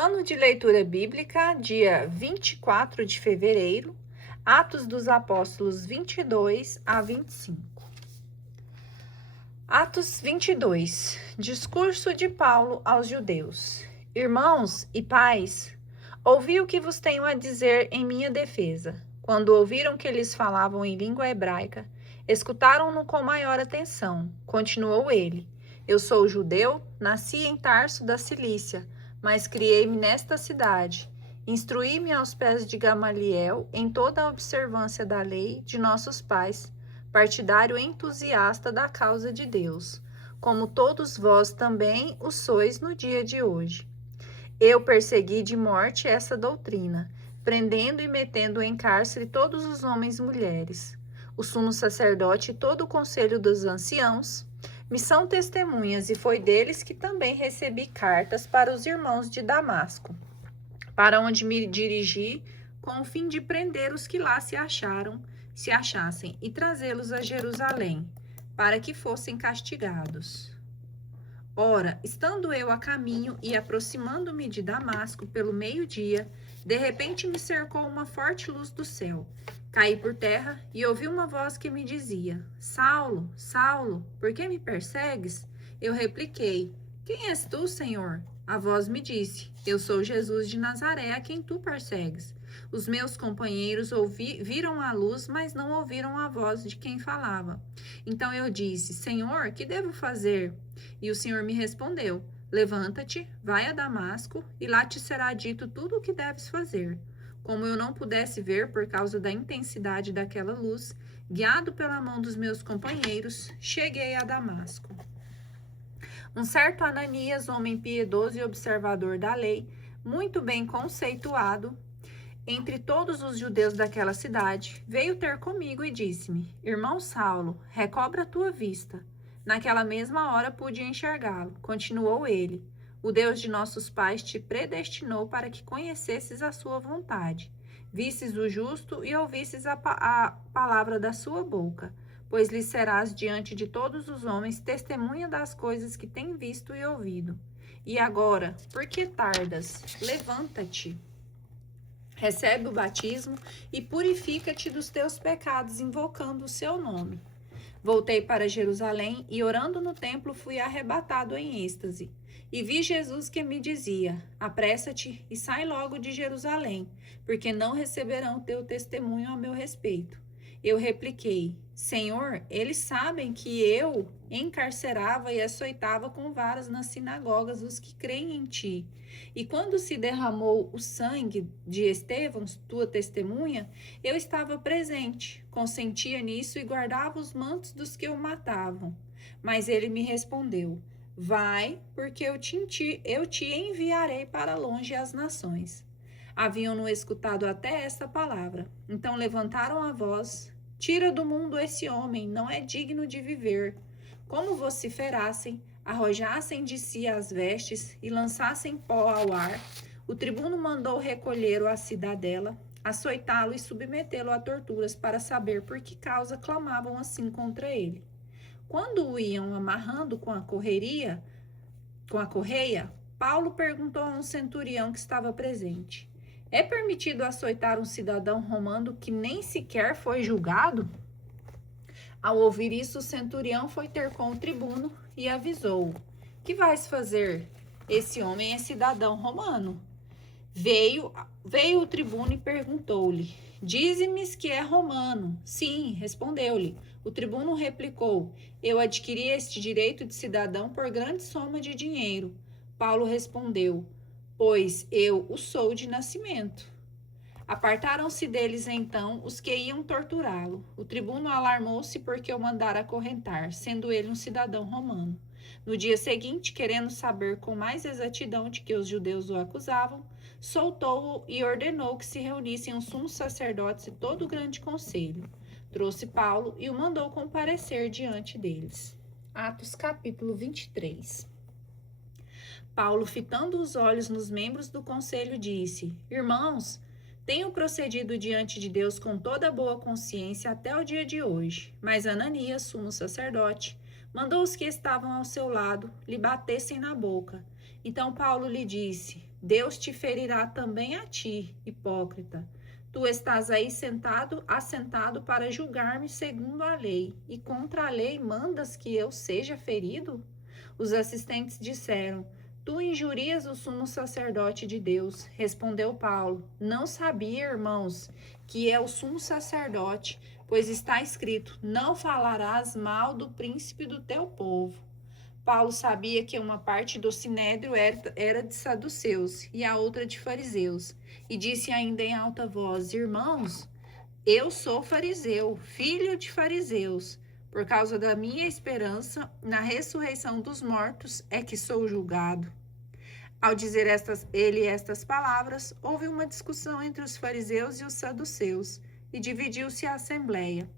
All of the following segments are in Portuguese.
Plano de leitura bíblica, dia 24 de fevereiro, Atos dos Apóstolos 22 a 25. Atos 22. Discurso de Paulo aos judeus. Irmãos e pais, ouvi o que vos tenho a dizer em minha defesa. Quando ouviram que eles falavam em língua hebraica, escutaram-no com maior atenção. Continuou ele: Eu sou judeu, nasci em Tarso da Cilícia, mas criei-me nesta cidade. Instruí-me aos pés de Gamaliel em toda a observância da lei de nossos pais, partidário entusiasta da causa de Deus, como todos vós também o sois no dia de hoje. Eu persegui de morte essa doutrina, prendendo e metendo em cárcere todos os homens e mulheres. O sumo sacerdote e todo o conselho dos anciãos me são testemunhas, e foi deles que também recebi cartas para os irmãos de Damasco, para onde me dirigi com o fim de prender os que lá se achassem, e trazê-los a Jerusalém, para que fossem castigados. Ora, estando eu a caminho e aproximando-me de Damasco pelo meio-dia, de repente me cercou uma forte luz do céu. Caí por terra e ouvi uma voz que me dizia: Saulo, Saulo, por que me persegues? Eu repliquei: Quem és tu, Senhor? A voz me disse: Eu sou Jesus de Nazaré, a quem tu persegues. Os meus companheiros viram a luz, mas não ouviram a voz de quem falava. Então eu disse: Senhor, que devo fazer? E o Senhor me respondeu: Levanta-te, vai a Damasco, e lá te será dito tudo o que deves fazer. Como eu não pudesse ver por causa da intensidade daquela luz, guiado pela mão dos meus companheiros, cheguei a Damasco. Um certo Ananias, homem piedoso e observador da lei, muito bem conceituado entre todos os judeus daquela cidade, veio ter comigo e disse-me: Irmão Saulo, recobra a tua vista. Naquela mesma hora pude enxergá-lo. Continuou ele: O Deus de nossos pais te predestinou para que conhecesses a sua vontade, visses o justo e ouvisses a palavra da sua boca, pois lhe serás diante de todos os homens testemunha das coisas que tem visto e ouvido. E agora, por que tardas? Levanta-te, recebe o batismo e purifica-te dos teus pecados, invocando o seu nome. Voltei para Jerusalém e, orando no templo, fui arrebatado em êxtase. E vi Jesus que me dizia: Apressa-te e sai logo de Jerusalém, porque não receberão teu testemunho a meu respeito. Eu repliquei: Senhor, eles sabem que eu encarcerava e açoitava com varas nas sinagogas os que creem em ti. E quando se derramou o sangue de Estevão, tua testemunha, eu estava presente, consentia nisso e guardava os mantos dos que o matavam. Mas ele me respondeu: Vai, porque eu te enviarei para longe às nações. Haviam-no escutado até esta palavra. Então levantaram a voz: Tira do mundo esse homem, não é digno de viver. Como vociferassem, arrojassem de si as vestes e lançassem pó ao ar, o tribuno mandou recolhê-lo à cidadela, açoitá-lo e submetê-lo a torturas para saber por que causa clamavam assim contra ele. Quando o iam amarrando com a correia, Paulo perguntou a um centurião que estava presente: É permitido açoitar um cidadão romano que nem sequer foi julgado? Ao ouvir isso, o centurião foi ter com o tribuno e avisou-o: Que vais fazer? Esse homem é cidadão romano. Veio o tribuno e perguntou-lhe: Dize-me que é romano. Sim, respondeu-lhe. O tribuno replicou: Eu adquiri este direito de cidadão por grande soma de dinheiro. Paulo respondeu: Pois eu o sou de nascimento. Apartaram-se deles então os que iam torturá-lo. O tribuno alarmou-se porque o mandara acorrentar, sendo ele um cidadão romano. No dia seguinte, querendo saber com mais exatidão de que os judeus o acusavam, soltou-o e ordenou que se reunissem os sumos sacerdotes e todo o grande conselho. Trouxe Paulo e o mandou comparecer diante deles. Atos capítulo 23. Paulo, fitando os olhos nos membros do conselho, disse: Irmãos, tenho procedido diante de Deus com toda boa consciência até o dia de hoje. Mas Ananias, sumo sacerdote, mandou os que estavam ao seu lado lhe batessem na boca. Então Paulo lhe disse: Deus te ferirá também a ti, hipócrita. Tu estás aí assentado para julgar-me segundo a lei, e contra a lei mandas que eu seja ferido? Os assistentes disseram: Tu injurias o sumo sacerdote de Deus. Respondeu Paulo: Não sabia, irmãos, que é o sumo sacerdote, pois está escrito: Não falarás mal do príncipe do teu povo. Paulo sabia que uma parte do sinédrio era de saduceus e a outra de fariseus, e disse ainda em alta voz: Irmãos, eu sou fariseu, filho de fariseus. Por causa da minha esperança na ressurreição dos mortos é que sou julgado. Ao dizer estas palavras, houve uma discussão entre os fariseus e os saduceus, e dividiu-se a assembleia,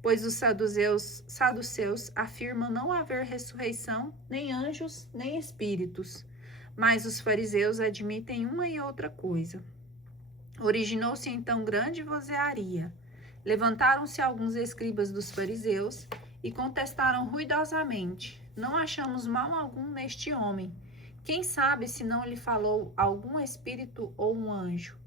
pois os saduceus afirmam não haver ressurreição, nem anjos, nem espíritos, mas os fariseus admitem uma e outra coisa. Originou-se então grande vozearia. Levantaram-se alguns escribas dos fariseus e contestaram ruidosamente: Não achamos mal algum neste homem. Quem sabe se não lhe falou algum espírito ou um anjo?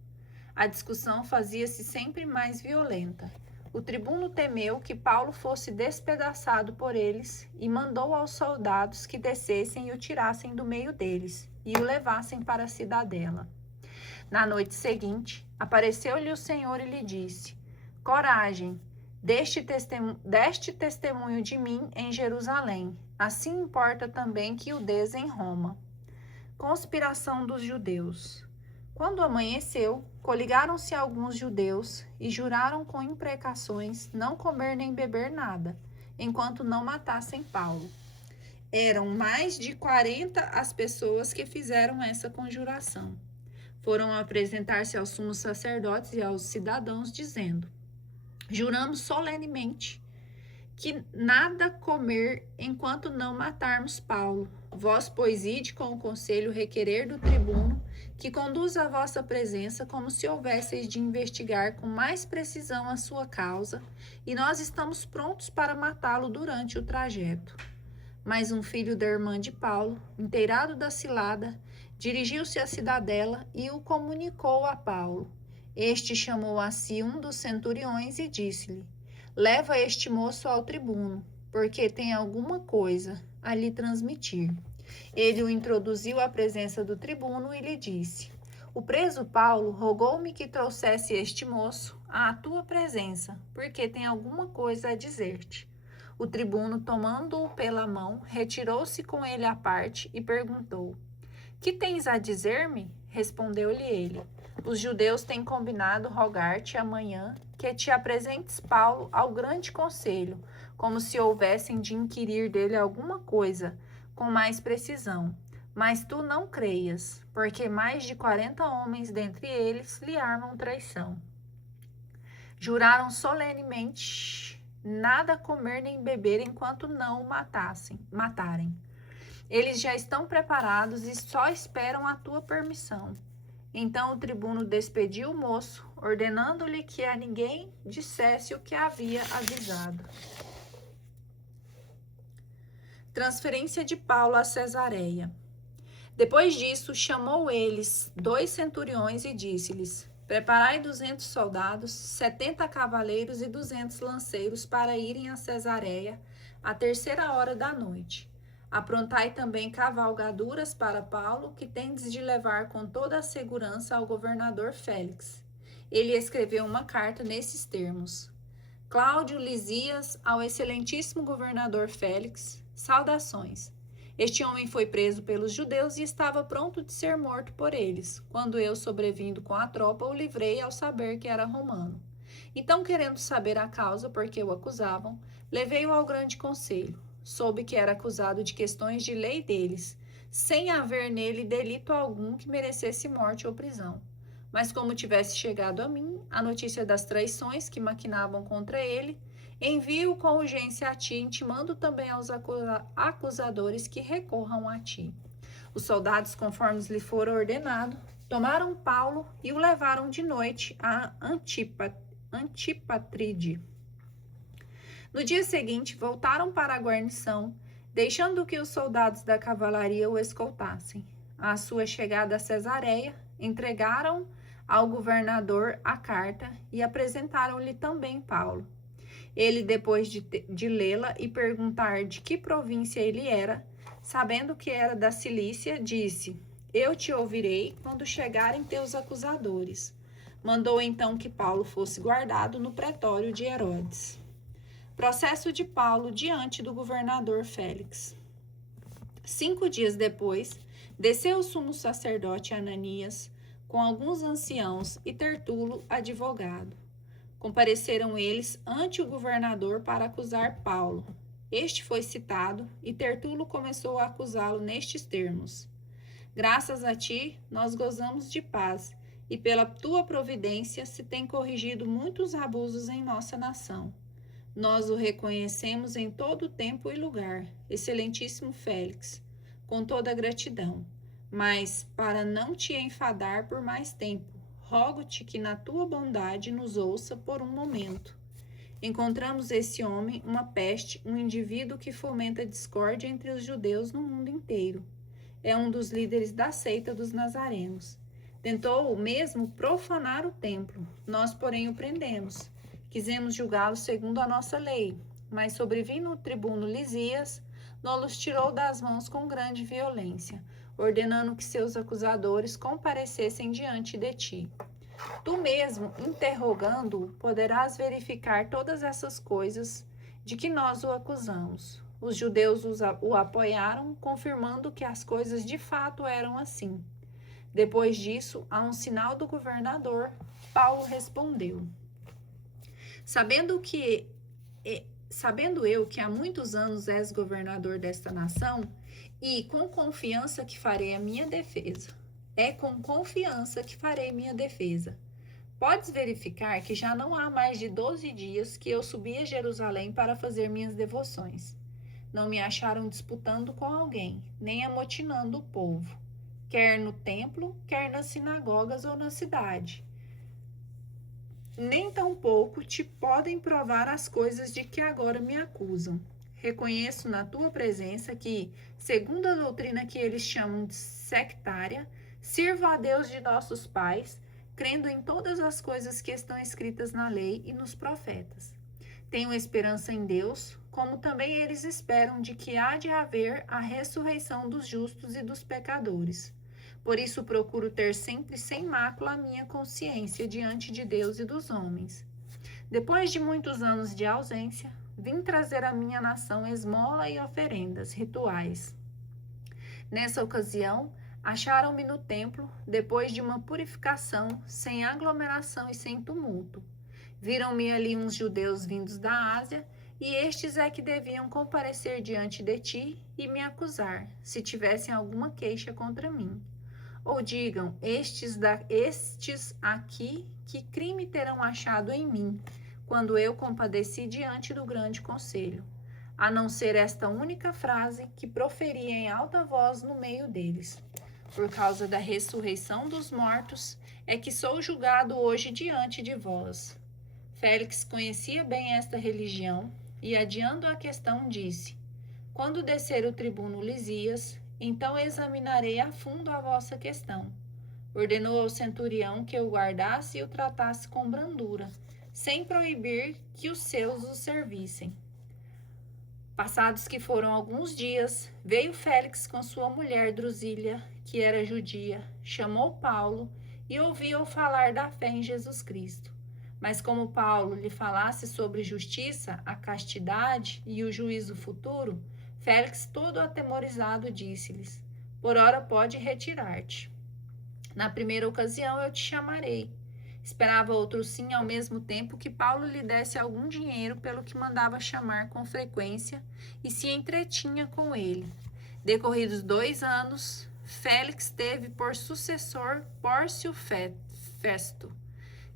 A discussão fazia-se sempre mais violenta. O tribuno temeu que Paulo fosse despedaçado por eles e mandou aos soldados que descessem e o tirassem do meio deles e o levassem para a cidadela. Na noite seguinte, apareceu-lhe o Senhor e lhe disse: Coragem, deste testemunho de mim em Jerusalém. Assim importa também que o des em Roma. Conspiração dos judeus. Quando amanheceu, coligaram-se alguns judeus e juraram com imprecações não comer nem beber nada, enquanto não matassem Paulo. Eram mais de 40 as pessoas que fizeram essa conjuração. Foram apresentar-se aos sumos sacerdotes e aos cidadãos, dizendo: Juramos solenemente que nada comer enquanto não matarmos Paulo. Vós, pois, ide com o conselho requerer do tribuno que conduza a vossa presença como se houvesseis de investigar com mais precisão a sua causa, e nós estamos prontos para matá-lo durante o trajeto. Mas um filho da irmã de Paulo, inteirado da cilada, dirigiu-se à cidadela e o comunicou a Paulo. Este chamou a si um dos centuriões e disse-lhe: Leva este moço ao tribuno, porque tem alguma coisa a lhe transmitir. Ele o introduziu à presença do tribuno e lhe disse: O preso Paulo rogou-me que trouxesse este moço à tua presença, porque tem alguma coisa a dizer-te. O tribuno, tomando-o pela mão, retirou-se com ele à parte e perguntou: Que tens a dizer-me? Respondeu-lhe ele: Os judeus têm combinado rogar-te amanhã que te apresentes Paulo ao grande conselho, como se houvessem de inquirir dele alguma coisa, com mais precisão. Mas tu não creias, porque mais de 40 homens dentre eles lhe armam traição. Juraram solenemente nada comer nem beber enquanto não o matarem. Eles já estão preparados e só esperam a tua permissão. Então o tribuno despediu o moço, ordenando-lhe que a ninguém dissesse o que havia avisado. Transferência de Paulo a Cesareia. Depois disso, chamou eles 2 centuriões e disse-lhes: Preparai 200 soldados, 70 cavaleiros e 200 lanceiros para irem a Cesareia à 3ª hora da noite. Aprontai também cavalgaduras para Paulo, que tendes de levar com toda a segurança ao governador Félix. Ele escreveu uma carta nesses termos: Cláudio Lisias, ao excelentíssimo governador Félix, saudações. Este homem foi preso pelos judeus e estava pronto de ser morto por eles, quando eu, sobrevindo com a tropa, o livrei ao saber que era romano. Então, querendo saber a causa por que o acusavam, levei-o ao grande conselho. Soube que era acusado de questões de lei deles, sem haver nele delito algum que merecesse morte ou prisão. Mas como tivesse chegado a mim a notícia das traições que maquinavam contra ele, envio com urgência a ti, intimando também aos acusadores que recorram a ti. Os soldados, conforme lhe fora ordenado, tomaram Paulo e o levaram de noite a Antipatride. No dia seguinte, voltaram para a guarnição, deixando que os soldados da cavalaria o escoltassem. à sua chegada a Cesareia, entregaram ao governador a carta e apresentaram-lhe também Paulo. Ele, depois de lê-la e perguntar de que província ele era, sabendo que era da Cilícia, disse: Eu te ouvirei quando chegarem teus acusadores. Mandou então que Paulo fosse guardado no pretório de Herodes. Processo de Paulo diante do governador Félix. 5 dias depois, desceu o sumo sacerdote Ananias com alguns anciãos e Tertulo, advogado. Compareceram eles ante o governador para acusar Paulo. Este foi citado e Tertulo começou a acusá-lo nestes termos: Graças a ti, nós gozamos de paz, e pela tua providência se tem corrigido muitos abusos em nossa nação. Nós o reconhecemos em todo tempo e lugar, excelentíssimo Félix, com toda a gratidão. Mas, para não te enfadar por mais tempo, rogo-te que na tua bondade nos ouça por um momento. Encontramos esse homem uma peste, um indivíduo que fomenta discórdia entre os judeus no mundo inteiro. É um dos líderes da seita dos nazarenos. Tentou mesmo profanar o templo. Nós, porém, o prendemos. Quisemos julgá-lo segundo a nossa lei, mas sobrevindo o tribuno Lisias, nos tirou das mãos com grande violência, ordenando que seus acusadores comparecessem diante de ti. Tu mesmo, interrogando-o, poderás verificar todas essas coisas de que nós o acusamos. Os judeus o apoiaram, confirmando que as coisas de fato eram assim. Depois disso, a um sinal do governador, Paulo respondeu: Sabendo eu que há muitos anos és governador desta nação, e com confiança que farei a minha defesa. É com confiança que farei minha defesa. Podes verificar que já não há mais de 12 dias que eu subi a Jerusalém para fazer minhas devoções. Não me acharam disputando com alguém, nem amotinando o povo, quer no templo, quer nas sinagogas ou na cidade. Nem tampouco te podem provar as coisas de que agora me acusam. Reconheço na tua presença que, segundo a doutrina que eles chamam de sectária, sirvo a Deus de nossos pais, crendo em todas as coisas que estão escritas na lei e nos profetas. Tenho esperança em Deus, como também eles esperam de que há de haver a ressurreição dos justos e dos pecadores. Por isso procuro ter sempre sem mácula a minha consciência diante de Deus e dos homens. Depois de muitos anos de ausência, vim trazer à minha nação esmola e oferendas rituais. Nessa ocasião, acharam-me no templo, depois de uma purificação, sem aglomeração e sem tumulto. Viram-me ali uns judeus vindos da Ásia, e estes é que deviam comparecer diante de ti e me acusar, se tivessem alguma queixa contra mim. Ou digam, estes aqui, que crime terão achado em mim, quando eu compadeci diante do grande conselho, a não ser esta única frase que proferia em alta voz no meio deles. Por causa da ressurreição dos mortos, é que sou julgado hoje diante de vós. Félix conhecia bem esta religião e, adiando a questão, disse: Quando descer o tribuno Lisias, então examinarei a fundo a vossa questão. Ordenou ao centurião que o guardasse e o tratasse com brandura, sem proibir que os seus o servissem. Passados que foram alguns dias, veio Félix com sua mulher Drusília, que era judia, chamou Paulo e ouviu falar da fé em Jesus Cristo. Mas como Paulo lhe falasse sobre justiça, a castidade e o juízo futuro, Félix, todo atemorizado, disse-lhes: Por ora pode retirar-te. Na primeira ocasião eu te chamarei. Esperava outro sim, ao mesmo tempo que Paulo lhe desse algum dinheiro, pelo que mandava chamar com frequência e se entretinha com ele. Decorridos 2 anos, Félix teve por sucessor Pórcio Festo.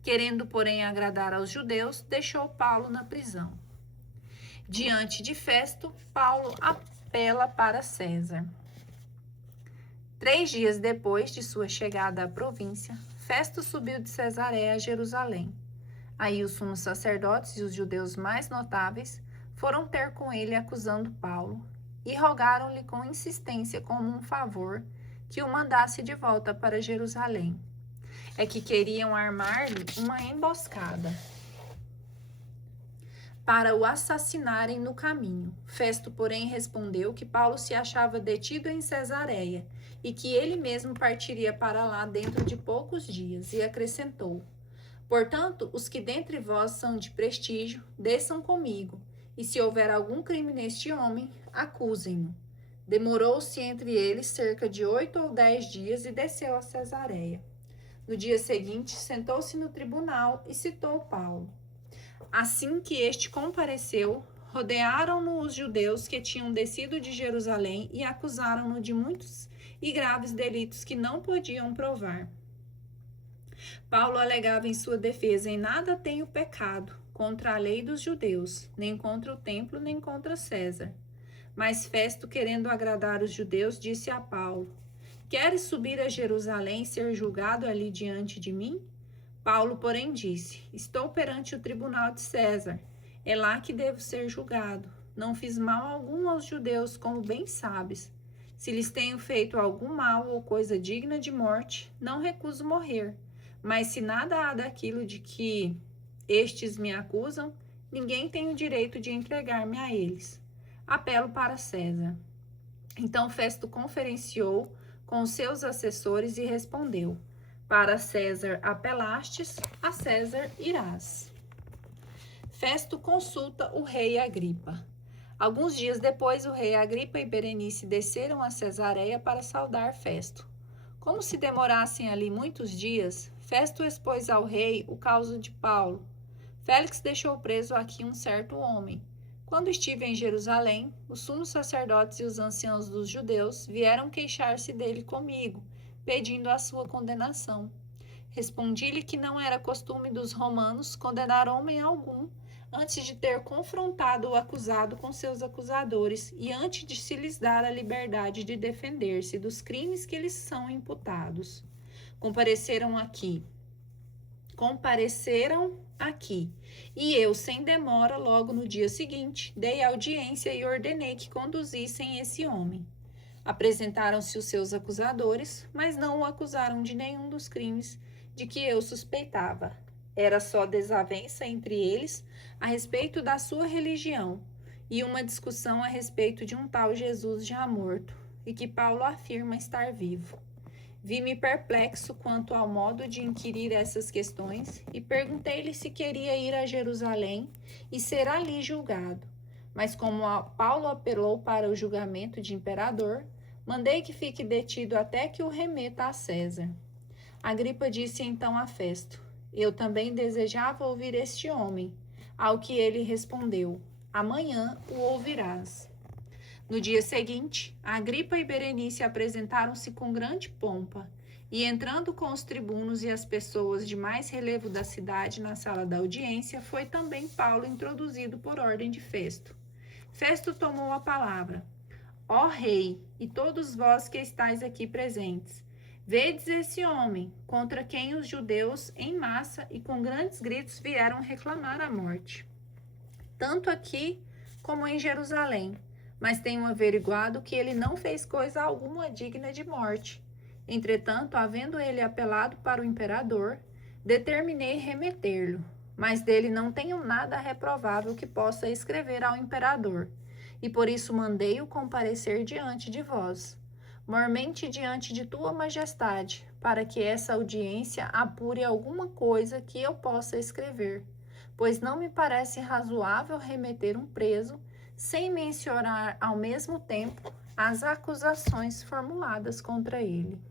Querendo, porém, agradar aos judeus, deixou Paulo na prisão. Diante de Festo, Paulo apela para César. 3 dias depois de sua chegada à província, Festo subiu de Cesareia a Jerusalém. Aí os sumos sacerdotes e os judeus mais notáveis foram ter com ele acusando Paulo e rogaram-lhe com insistência, como um favor, que o mandasse de volta para Jerusalém. É que queriam armar-lhe uma emboscada para o assassinarem no caminho. Festo, porém, respondeu que Paulo se achava detido em Cesareia e que ele mesmo partiria para lá dentro de poucos dias, e acrescentou: portanto, os que dentre vós são de prestígio, desçam comigo, e se houver algum crime neste homem, acusem-no. Demorou-se entre eles cerca de 8 ou 10 dias e desceu a Cesareia. No dia seguinte, sentou-se no tribunal e citou Paulo. Assim que este compareceu, rodearam-no os judeus que tinham descido de Jerusalém e acusaram-no de muitos e graves delitos que não podiam provar. Paulo alegava em sua defesa: em nada tenho pecado contra a lei dos judeus, nem contra o templo, nem contra César. Mas Festo, querendo agradar os judeus, disse a Paulo: queres subir a Jerusalém e ser julgado ali diante de mim? Paulo, porém, disse: estou perante o tribunal de César. É lá que devo ser julgado. Não fiz mal algum aos judeus, como bem sabes. Se lhes tenho feito algum mal ou coisa digna de morte, não recuso morrer. Mas se nada há daquilo de que estes me acusam, ninguém tem o direito de entregar-me a eles. Apelo para César. Então Festo conferenciou com os seus assessores e respondeu: para César apelastes, a César irás. Festo consulta o rei Agripa. Alguns dias depois, o rei Agripa e Berenice desceram a Cesareia para saudar Festo. Como se demorassem ali muitos dias, Festo expôs ao rei o caso de Paulo. Félix deixou preso aqui um certo homem. Quando estive em Jerusalém, os sumos sacerdotes e os anciãos dos judeus vieram queixar-se dele comigo, pedindo a sua condenação. Respondi-lhe que não era costume dos romanos condenar homem algum antes de ter confrontado o acusado com seus acusadores e antes de se lhes dar a liberdade de defender-se dos crimes que lhes são imputados. Compareceram aqui, e eu, sem demora, logo no dia seguinte, dei audiência e ordenei que conduzissem esse homem. Apresentaram-se os seus acusadores, mas não o acusaram de nenhum dos crimes de que eu suspeitava. Era só desavença entre eles a respeito da sua religião e uma discussão a respeito de um tal Jesus já morto e que Paulo afirma estar vivo. Vi-me perplexo quanto ao modo de inquirir essas questões e perguntei-lhe se queria ir a Jerusalém e ser ali julgado. Mas como Paulo apelou para o julgamento de imperador, mandei que fique detido até que o remeta a César. Agripa disse então a Festo: eu também desejava ouvir este homem. Ao que ele respondeu: amanhã o ouvirás. No dia seguinte, Agripa e Berenice apresentaram-se com grande pompa, e entrando com os tribunos e as pessoas de mais relevo da cidade na sala da audiência, foi também Paulo introduzido por ordem de Festo. Festo tomou a palavra: ó rei, e todos vós que estáis aqui presentes, vedes esse homem, contra quem os judeus em massa e com grandes gritos vieram reclamar a morte, tanto aqui como em Jerusalém. Mas tenho averiguado que ele não fez coisa alguma digna de morte. Entretanto, havendo ele apelado para o imperador, determinei remeter-lo, mas dele não tenho nada reprovável que possa escrever ao imperador, e por isso mandei-o comparecer diante de vós, mormente diante de tua majestade, para que essa audiência apure alguma coisa que eu possa escrever, pois não me parece razoável remeter um preso sem mencionar ao mesmo tempo as acusações formuladas contra ele.